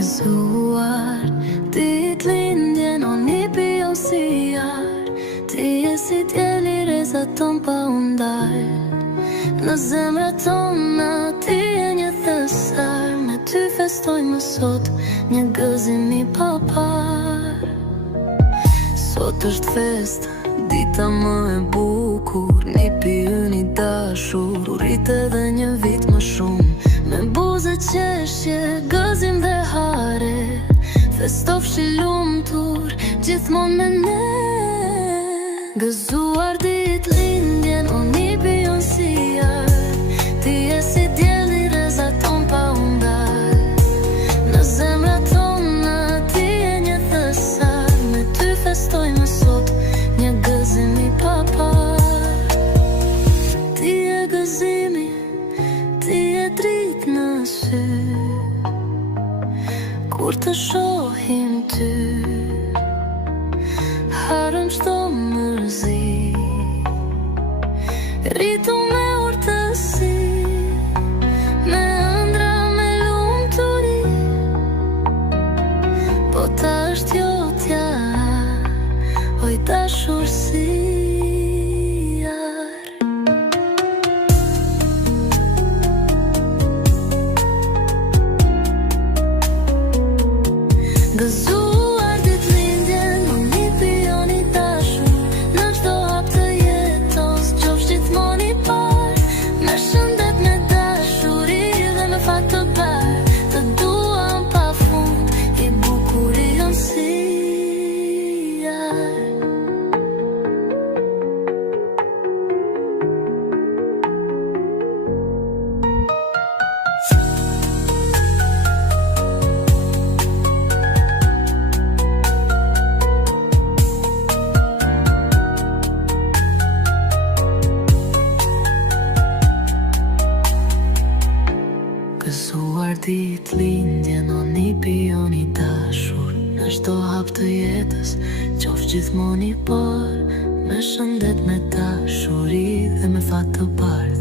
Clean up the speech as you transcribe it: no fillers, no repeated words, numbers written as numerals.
Gëzuar ditëlindjen o një pion si jar. Ti je si djeli reza ton pa undar. Në zemrat tona ti je një thesar. Me ty festojmë sot një gëzim i papar. Sot është fest, dita më e bukur. Një pion i dashur, u rrit edhe një vit më shumë. Me buze qeshje, gëzim dhe hare. Festofshi lumtur, gjithmon me ne. Gëzuar ditëlindjen, o një pion si jar. Ti je si djeli reza ton pa undar. Në zemrat tona ti je një thesar. Me ty festojmë sot një gëzim i papar. Ti je gëzimi, ti je dritë në sy. Kur të shohim ty, harëm çdo mërzi. Rritu me urtësi, me ëndra, me lumturi. Po ta është jotja, oj dashursi. Gëzuar ditëlindjen, o një pion i dashur. Në çdo hap të jetës, qofsh gjithmonë i par. Me shëndet, me dashuri dhe me fat të bar. Të duam pafund, i bukur i jon si jar. Gëzuar ditëlindjen, o një pion i dashur. Në çdo hap të jetës, qofsh gjithmonë i par. Me shëndet, me dashuri dhe me fat të bardh.